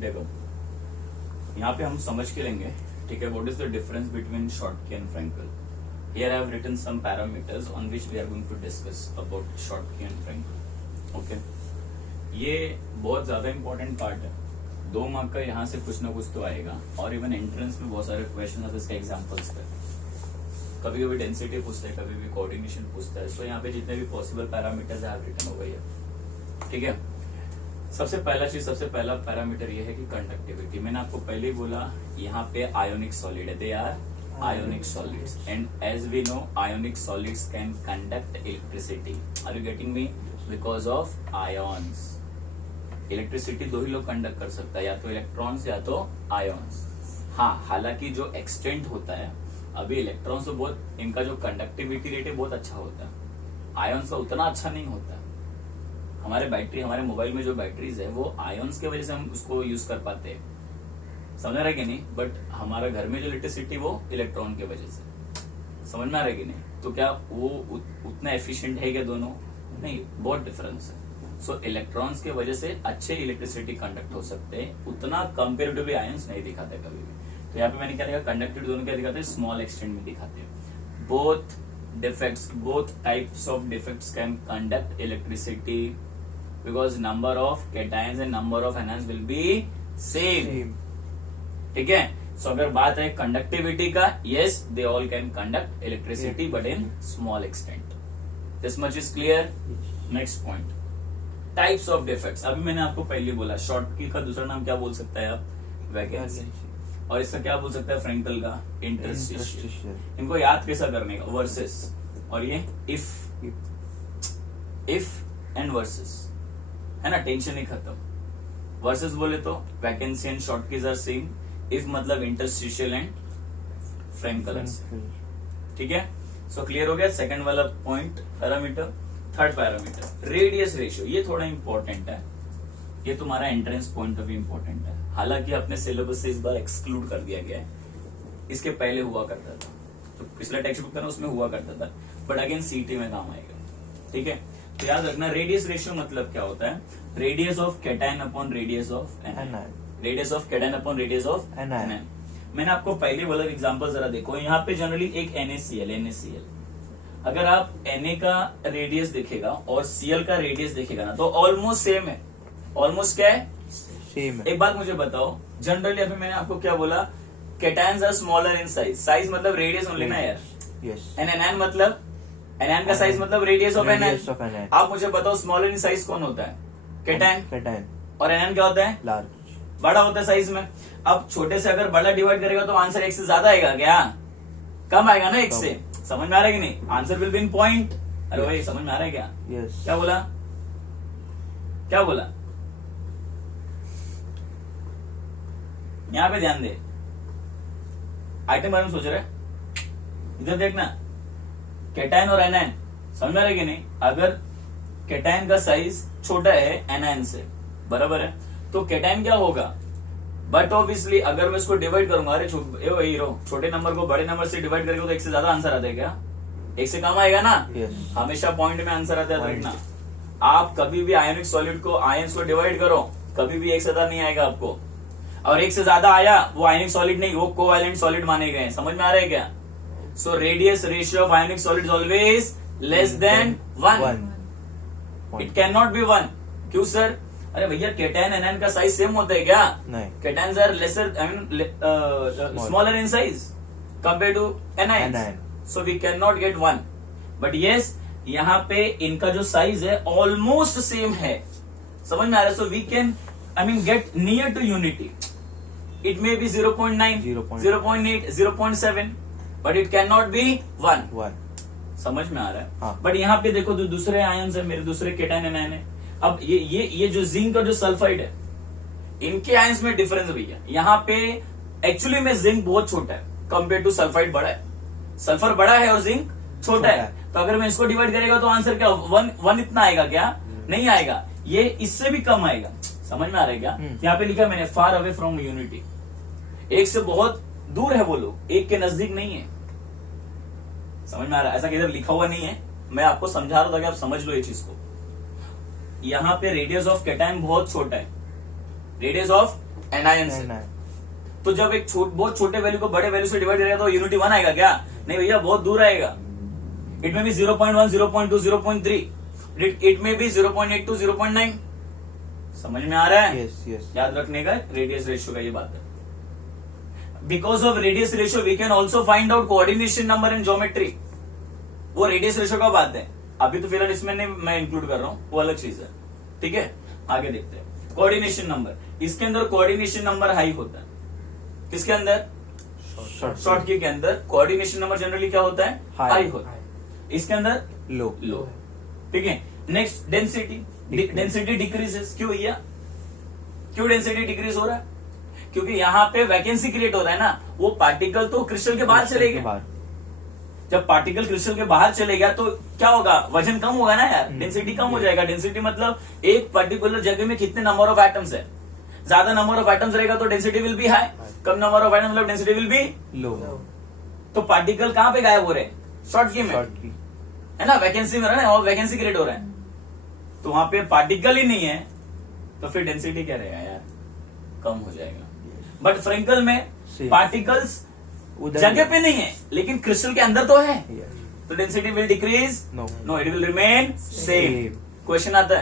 देखो यहाँ पे हम समझ के लेंगे, ठीक है, what is the difference between Schottky and Frankel. Here I have written some parameters on which we are going to discuss about Schottky and Frankel. Okay. ये बहुत ज्यादा इंपॉर्टेंट पार्ट है, 2 मार्क का यहाँ से कुछ ना कुछ तो आएगा, और इवन एंट्रेंस में बहुत सारे क्वेश्चन आते हैं इसके एग्जांपल्स पे। कभी कभी डेंसिटी पूछता है, कभी भी कोऑर्डिनेशन पूछता है। सो यहाँ पे जितने भी पॉसिबल पैरामीटर्स है रिटन हो गई है, ठीक है। सबसे पहला पैरामीटर ये है कि कंडक्टिविटी। मैंने आपको पहले ही बोला यहाँ पे आयोनिक सॉलिड है, they are ionic solids, and as we know ionic solids can conduct electricity. Are you getting me? Because of ions. Electricity 2 ही लोग कंडक्ट कर सकता है, या तो इलेक्ट्रॉन्स या तो आयॉन्स। हाँ, हालांकि जो एक्सटेंट होता है अभी इलेक्ट्रॉन्स तो बहुत, इनका जो कंडक्टिविटी रेट है बहुत अच्छा होता है, आयॉन्स का उतना अच्छा नहीं होता। हमारे मोबाइल में जो बैटरीज है वो आयॉन्स की वजह से हम उसको यूज कर पाते हैं, समझ रहा है कि नहीं। बट हमारा घर में जो इलेक्ट्रिसिटी वो इलेक्ट्रॉन की वजह से, समझ में आ रहा है कि नहीं। तो क्या वो उतना एफिशिएंट है क्या दोनों? नहीं, बहुत डिफरेंस है। सो इलेक्ट्रॉन्स की वजह से अच्छे इलेक्ट्रिसिटी कंडक्ट हो सकते हैं, उतना कंपेरेटिवली आयंस नहीं दिखाते कभी भी। तो यहाँ पे मैंने क्या देखा, कंडक्टिविटी दोनों क्या दिखाते हैं, स्मॉल एक्सटेंट में दिखाते हैं। Both types of defects can conduct electricity because number of cations and number of anions will be same, ठीक है। सो अगर बात है कंडक्टिविटी का, yes they all can conduct electricity but in small extent. This much is clear. Next point, types of defects. अभी मैंने आपको पहले बोला शॉर्टकी का दूसरा नाम क्या बोल सकता है आप, वैकेंसी, और इसका क्या बोल सकता है फ्रैंकल का, इंटरस्टिशियल। इनको याद कैसा करने का, वर्सेस, और ये इफ एंड वर्सेस, है ना, टेंशन ही खत्म। वर्सेस बोले तो vacancy and Schottky are same, if मतलब इंटरस्टिशियल एंड फ्रैंकल, ठीक है। सो क्लियर हो गया सेकंड वाला point parameter. Third parameter radius ratio, ये थोड़ा इंपॉर्टेंट है, ये तुम्हारा entrance point of view important है। हालांकि अपने सिलेबस से इस बार एक्सक्लूड कर दिया गया है, इसके पहले हुआ करता था, तो पिछला टेक्स्ट बुक था ना उसमें हुआ करता था, बट अगेन सीटी में काम आएगा, ठीक है। तो याद रखना रेडियस रेशियो मतलब क्या होता है, radius of cation upon radius of anion, radius of cation upon radius of anion. मैंने आपको पहले वाला एग्जांपल जरा देखो, यहाँ पे जनरली एक NaCl, अगर आप Na का रेडियस देखेगा और Cl का रेडियस देखेगा ना, तो ऑलमोस्ट सेम है। ऑलमोस्ट क्या है, सेम है। एक बात मुझे बताओ, जनरली अभी मैंने आपको क्या बोला, cations are smaller in size मतलब रेडियस ओनली ना यार, एंड एनायन मतलब, एनायन का साइज मतलब रेडियस ऑफ एनायन। आप मुझे बताओ स्मॉलर इन साइज कौन होता है, कैटायन, और एनायन क्या होता है, लार्ज, बड़ा होता है साइज में। अब छोटे से अगर बड़ा डिवाइड करेगा तो आंसर 1 से ज्यादा आएगा क्या, कम आएगा ना 1 से, समझ में आ रहा है कि नहीं। Answer will be in point. अरे भाई समझ में आ रहा है क्या, क्या बोला, क्या बोला, यहाँ पे ध्यान दे, आइटम बारे में सोच रहे, इधर देखना, कैटायन और एनायन, समझ में आ रहा है कि नहीं। अगर कैटायन का साइज छोटा है एनायन से, बराबर है, तो कैटायन क्या होगा, बट ऑब्वियसली अगर मैं इसको डिवाइड करूंगा, अरे छोटे नंबर को बड़े नंबर से डिवाइड करेगा तो 1 से ज्यादा आंसर आता है क्या, 1 से कम आएगा ना। हमेशा पॉइंट में आंसर आता है, देखना आप कभी भी आयोनिक सॉलिड को आयंस को डिवाइड करो, कभी भी 1 से ज्यादा नहीं आएगा आपको, और 1 से ज्यादा आया वो आयोनिक सॉलिड नहीं, वो कोवैलेंट सॉलिड माने गए। समझ में आ रहा है क्या। So radius ratio of ionic solid always less than 1, it can not be 1। क्यों सर, अरे भैया कैटायन एनायन का साइज सेम होता है क्या, cations are lesser, I mean smaller in size compare to anion, so we can not get 1। But yes यहाँ पे इनका जो साइज है ऑलमोस्ट सेम है, समझ में आ रहा है। So we can I mean get near to unity, it may be 0.9, 0.8, 0.7, but it can not be 1। समझ में आ रहा है। बट यहाँ पे देखो जो दूसरे आयंस है मेरे, दूसरे कैटायन एनायन है। अब ये जो जिंक और जो सल्फाइड है, इनके आयंस में डिफरेंस भैया, यहाँ पे एक्चुअली में जिंक बहुत छोटा है कंपेयर टू सल्फाइड बड़ा है, सल्फर बड़ा है और जिंक छोटा है। तो अगर मैं इसको डिवाइड करेगा तो आंसर क्या, 1 इतना आएगा क्या, नहीं आएगा, ये इससे भी कम आएगा। समझ में आ रहा है क्या। यहाँ पे लिखा मैंने फार अवे फ्रॉम यूनिटी, 1 से बहुत दूर है वो लोग, 1 के नजदीक नहीं है। समझ में आ रहा है, ऐसा किधर लिखा हुआ नहीं है, मैं आपको समझा रहा था कि आप समझ लो ये चीज को। यहाँ पे रेडियस ऑफ कैटायन बहुत छोटा है, रेडियस ऑफ एनायन से। तो जब एक बहुत छोटे वैल्यू को बड़े वैल्यू से डिवाइड करेगा तो यूनिटी 1 आएगा क्या? नहीं भैया, बहुत दूर आएगा। इट में भी 0.1, 0.2, 0.3, इट में भी 0.8 to 0.9। समझ में आ रहा है? yes. याद रखने का रेडियस रेशियो का ये बात है। Because of radius ratio we can also find out coordination number in geometry. वो रेडियस रेशियो का बात है, अभी तो फिलहाल इसमें नहीं मैं इंक्लूड कर रहा हूं, वो अलग चीज है। ठीक है, आगे देखते हैं। कोऑर्डिनेशन नंबर, इसके अंदर कोऑर्डिनेशन नंबर हाई होता है। किसके अंदर? शॉर्ट की के अंदर कोऑर्डिनेशन नंबर जनरली क्या होता है? हाई होता है। इसके अंदर लो। ठीक है। Next density, density decreases. क्यों भैया? क्यों डेंसिटी डिक्रीज हो रहा है? क्योंकि यहाँ पे वैकेंसी क्रिएट हो रहा है ना, वो पार्टिकल तो क्रिस्टल के बाहर चले गए। जब पार्टिकल क्रिस्टल के बाहर चले गया तो क्या होगा? वजन कम होगा ना यार, डेंसिटी कम हो जाएगा। डेंसिटी मतलब एक पर्टिकुलर जगह में कितने नंबर ऑफ एटम्स है। ज्यादा नंबर ऑफ एटम्स रहेगा तो density will be high, come number of atoms मतलब डेंसिटी विल बी लो। तो पार्टिकल कहां पे गायब हो रहे हैं? शॉर्ट की में, है ना, वैकेंसी में रहा है, और वैकेंसी क्रिएट हो रहा है। तो वहां पे पार्टिकल ही नहीं है तो फिर डेंसिटी क्या रहेगा यार? कम हो जाएगा। बट फ्रेंकल में पार्टिकल्स जगह पे नहीं है लेकिन क्रिस्टल के अंदर तो है, तो density will decrease? No, it will remain same. Question आता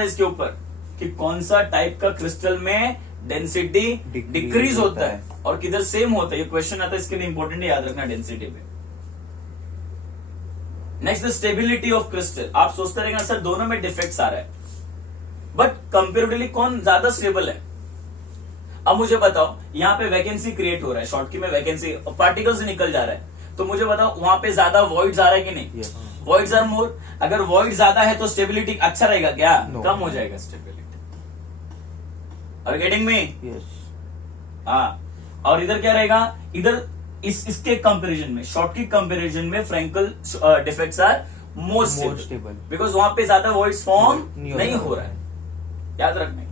है इसके ऊपर कि कौन सा टाइप का क्रिस्टल में डेंसिटी डिक्रीज होता है और किधर सेम होता है। ये क्वेश्चन आता है, इसके लिए इंपॉर्टेंट है, याद रखना डेंसिटी पे। Next, the stability of crystal. आप सोचते रहेंगे सर दोनों में डिफेक्ट्स आ रहा है, बट कंपेरेटिवली कौन ज्यादा स्टेबल है? अब मुझे बताओ, यहाँ पे वैकेंसी क्रिएट हो रहा है, शॉर्ट की में वैकेंसी पार्टिकल से निकल जा रहा है, तो मुझे बताओ वहां पे ज्यादा वॉइड्स आ रहा है कि नहीं? Voids are more. अगर वॉइड ज्यादा है तो स्टेबिलिटी अच्छा रहेगा क्या? कम हो जाएगा स्टेबिलिटी। Are getting me? हाँ। और इधर क्या रहेगा? इधर इसके कंपैरिजन में, शॉर्ट की कंपैरिजन में Frenkel defects are more stable, because वहां पे ज्यादा वॉइड्स फॉर्म नहीं हो रहा है। याद रखने का।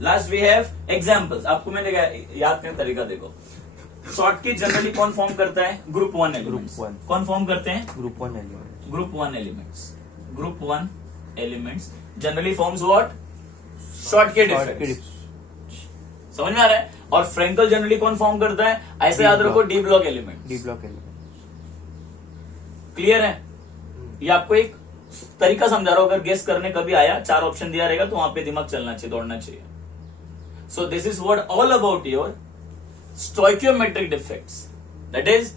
Last we have examples. आपको मैंने याद करने का तरीका देखो। शॉर्ट की जनरली कौन फॉर्म करता है? Group 1 elements. कौन फॉर्म करते हैं? Group 1 elements. Group 1 elements generally forms what? Short के डिफेक्ट्स। समझ में आ रहा है? और फ्रैंकल जनरली कौन फॉर्म करता है? ऐसे याद रखो, डी ब्लॉक एलिमेंट्स। क्लियर है? ये आपको एक तरीका समझा रहा हूं, अगर गेस करने कभी आया, 4 ऑप्शन दिया रहेगा तो वहां पे दिमाग चलना चाहिए, दौड़ना चाहिए। So this is what all about your stoichiometric defects. That is